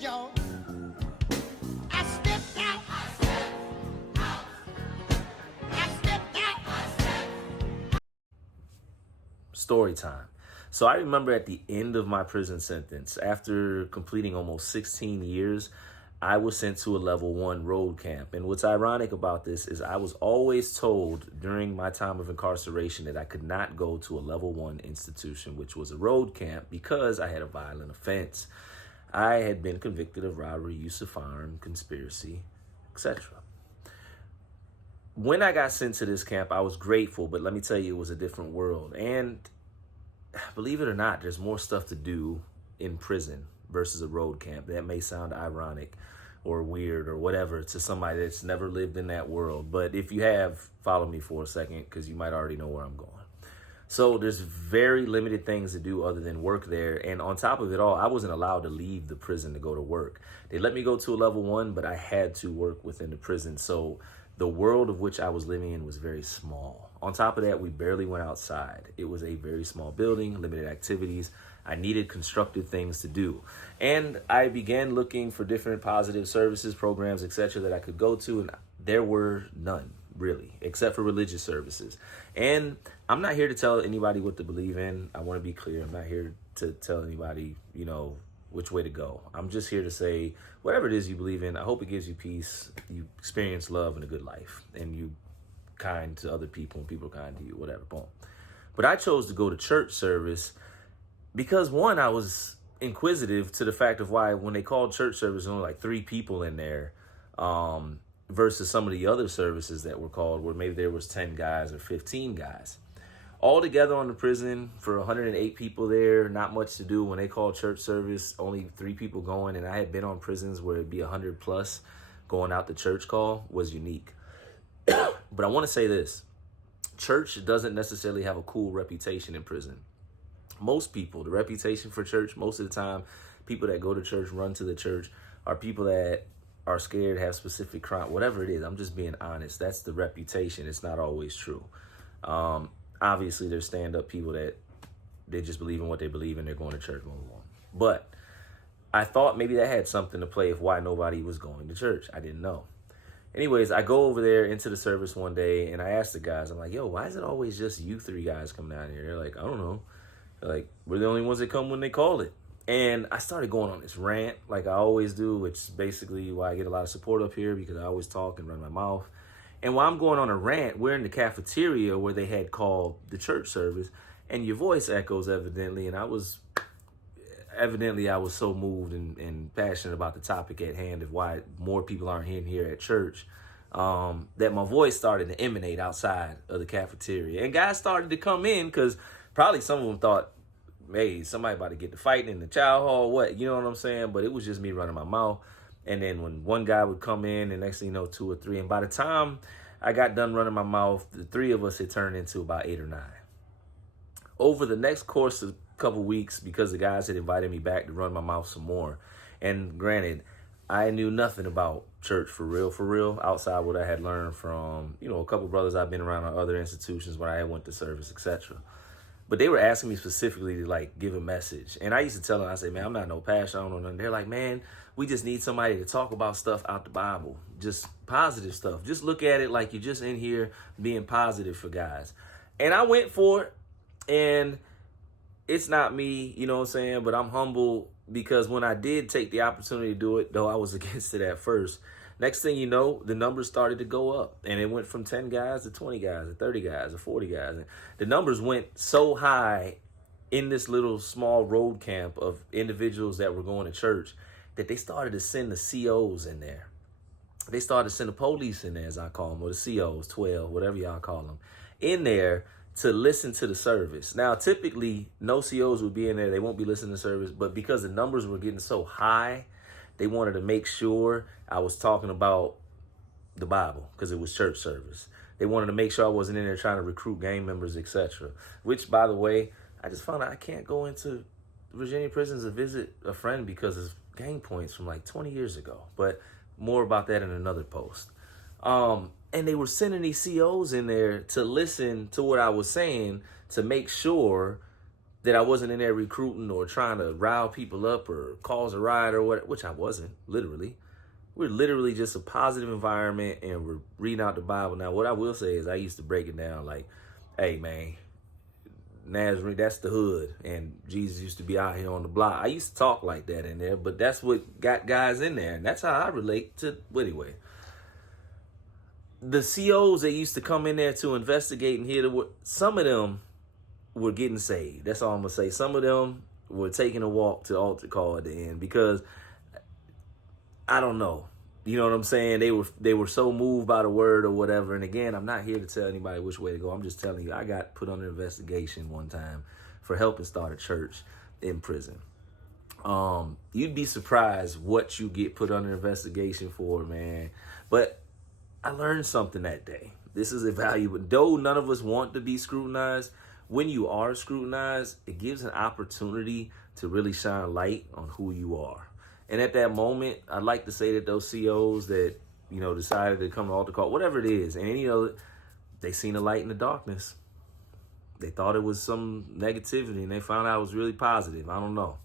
y'all. I stepped out. I stepped out. Story time. So I remember at the end of my prison sentence, after completing almost 16 years, I was sent to a level 1 road camp. And what's ironic about this is I was always told during my time of incarceration that I could not go to a level 1 institution, which was a road camp, because I had a violent offense. I had been convicted of robbery, use of firearm, conspiracy, etc. When I got sent to this camp, I was grateful, but let me tell you, it was a different world. And believe it or not, there's more stuff to do in prison versus a road camp. That may sound ironic or weird or whatever to somebody that's never lived in that world. But if you have, follow me for a second, because you might already know where I'm going. So there's very limited things to do other than work there. And on top of it all, I wasn't allowed to leave the prison to go to work. They let me go to a level 1, but I had to work within the prison. So the world of which I was living in was very small. On top of that, we barely went outside. It was a very small building, limited activities. I needed constructive things to do. And I began looking for different positive services, programs, etc. that I could go to, and there were none, really, except for religious services. And I'm not here to tell anybody what to believe in. I want to be clear. I'm not here to tell anybody, which way to go. I'm just here to say, whatever it is you believe in, I hope it gives you peace, you experience love and a good life, and you kind to other people and people are kind to you, whatever, boom. But I chose to go to church service because, one, I was inquisitive to the fact of why when they called church service, there were only like 3 people in there, versus some of the other services that were called where maybe there was 10 guys or 15 guys. All together on the prison for 108 people there, not much to do. When they called church service, only 3 people going, and I had been on prisons where it'd be 100 plus going out the church call, was unique. But I want to say this. Church doesn't necessarily have a cool reputation in prison. Most people, the reputation for church, most of the time, people that go to church, run to the church, are people that are scared, have specific crime, whatever it is. I'm just being honest. That's the reputation. It's not always true. Obviously, there's stand-up people that they just believe in what they believe in. They're going to church, blah, blah, blah. But I thought maybe that had something to play of why nobody was going to church. I didn't know. Anyways, I go over there into the service one day, and I asked the guys, I'm like, yo, why is it always just you 3 guys coming down here? They're like, I don't know. They're like, we're the only ones that come when they call it. And I started going on this rant like I always do, which is basically why I get a lot of support up here, because I always talk and run my mouth. And while I'm going on a rant, we're in the cafeteria where they had called the church service, and your voice echoes evidently. And I was so moved and passionate about the topic at hand of why more people aren't in here at church, that my voice started to emanate outside of the cafeteria. And guys started to come in because probably some of them thought, hey, somebody about to get to fighting in the chow hall, what, you know what I'm saying? But it was just me running my mouth. And then when one guy would come in, and next thing you know, 2 or 3. And by the time I got done running my mouth, the 3 of us had turned into about 8 or 9. Over the next course of a couple weeks, because the guys had invited me back to run my mouth some more. And granted, I knew nothing about church for real, outside what I had learned from, a couple brothers I've been around at other institutions where I went to service, etc. But they were asking me specifically to give a message. And I used to tell them, I say, man, I'm not no pastor, I don't know nothing. They're like, man, we just need somebody to talk about stuff out the Bible. Just positive stuff. Just look at it like you're just in here being positive for guys. And I went for it. And it's not me, you know what I'm saying? But I'm humble because when I did take the opportunity to do it, though I was against it at first, next thing you know, the numbers started to go up. And it went from 10 guys to 20 guys to 30 guys to 40 guys. And the numbers went so high in this little small road camp of individuals that were going to church that they started to send the COs in there. They started to send the police in there, as I call them, or the COs, 12, whatever y'all call them, in there to listen to the service. Now, typically, no COs would be in there. They won't be listening to service. But because the numbers were getting so high, they wanted to make sure I was talking about the Bible because it was church service. They wanted to make sure I wasn't in there trying to recruit gang members, etc. Which, by the way, I just found out I can't go into Virginia prisons to visit a friend because of gang points from like 20 years ago. But more about that in another post. And they were sending these COs in there to listen to what I was saying to make sure that I wasn't in there recruiting or trying to rile people up or cause a riot or what, which I wasn't, literally. We're literally just a positive environment and we're reading out the Bible. Now, what I will say is I used to break it down like, hey, man, Nazarene, that's the hood. And Jesus used to be out here on the block. I used to talk like that in there, but that's what got guys in there. And that's how I relate to, well, anyway. The COs that used to come in there to investigate and hear the word, some of them were getting saved. That's all I'm going to say. Some of them were taking a walk to the altar call at the end because I don't know. You know what I'm saying? They were so moved by the word or whatever. And again, I'm not here to tell anybody which way to go. I'm just telling you, I got put under investigation one time for helping start a church in prison. You'd be surprised what you get put under investigation for, man. But I learned something that day. This is invaluable. Though none of us want to be scrutinized, when you are scrutinized, it gives an opportunity to really shine light on who you are. And at that moment, I'd like to say that those COs that, decided to come to altar call, whatever it is, and, they seen a light in the darkness. They thought it was some negativity, and they found out it was really positive. I don't know.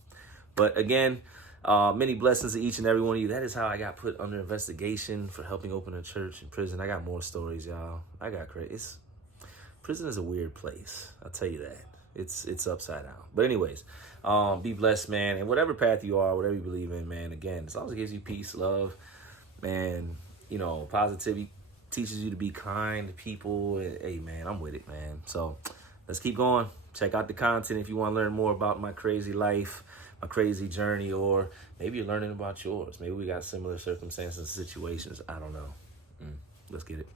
But again, many blessings to each and every one of you. That is how I got put under investigation for helping open a church in prison. I got more stories, y'all. I got crazy. Prison is a weird place. I'll tell you that. It's upside down. But anyways, be blessed, man. And whatever path you are, whatever you believe in, man, again, as long as it gives you peace, love, man, positivity, teaches you to be kind to people. Hey, man, I'm with it, man. So let's keep going. Check out the content if you want to learn more about my crazy life, my crazy journey, or maybe you're learning about yours. Maybe we got similar circumstances and situations. I don't know. Let's get it.